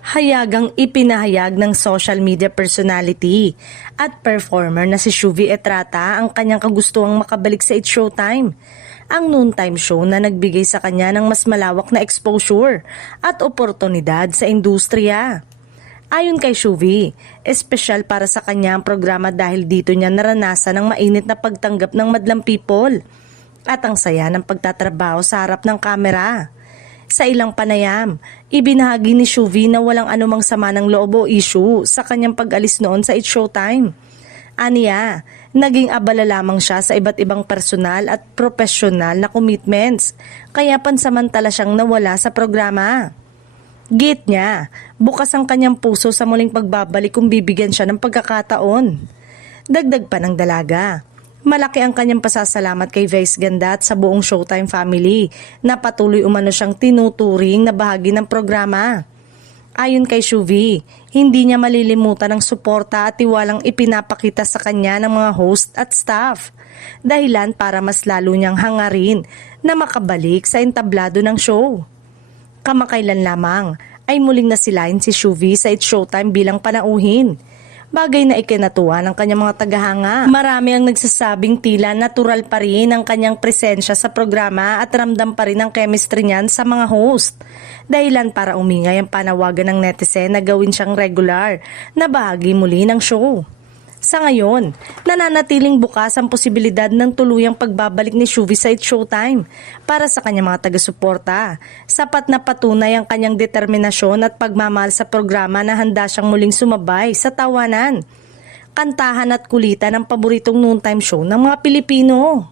Hayagang ipinahayag ng social media personality at performer na si Shuvi Etrata ang kanyang kagustuhang makabalik sa It's Showtime, ang noontime show na nagbigay sa kanya ng mas malawak na exposure at oportunidad sa industriya. Ayon kay Shuvi, espesyal para sa kanya ang programa dahil dito niya naranasan ang mainit na pagtanggap ng madlang people at ang saya ng pagtatrabaho sa harap ng kamera. Sa ilang panayam, ibinahagi ni Shuvi na walang anumang sama ng loob o issue sa kanyang pag-alis noon sa It's Showtime. Aniya, naging abala lamang siya sa iba't ibang personal at profesional na commitments, kaya pansamantala siyang nawala sa programa. Git niya, bukas ang kanyang puso sa muling pagbabalik kung bibigyan siya ng pagkakataon. Dagdag pa ng dalaga, malaki ang kanyang pasasalamat kay Vice Ganda at sa buong Showtime family na patuloy umano siyang tinuturing na bahagi ng programa. Ayon kay Shuvi, hindi niya malilimutan ang suporta at tiwalang ipinapakita sa kanya ng mga host at staff. Dahilan para mas lalo niyang hangarin na makabalik sa entablado ng show. Kamakailan lamang ay muling nasilain si Shuvi sa It's Showtime bilang panauhin. Bagay na ikinatuwa ng kanyang mga tagahanga. Marami ang nagsasabing tila natural pa rin ang kanyang presensya sa programa at ramdam pa rin ang chemistry niyan sa mga host. Dahilan para umingay ang panawagan ng netizen na gawin siyang regular na bahagi muli ng show. Sa ngayon, nananatiling bukas ang posibilidad ng tuluyang pagbabalik ni Shuvi sa It's Showtime para sa kanyang mga taga-suporta. Sapat na patunay ang kanyang determinasyon at pagmamahal sa programa na handa siyang muling sumabay sa tawanan, kantahan at kulitan ng paboritong noontime show ng mga Pilipino.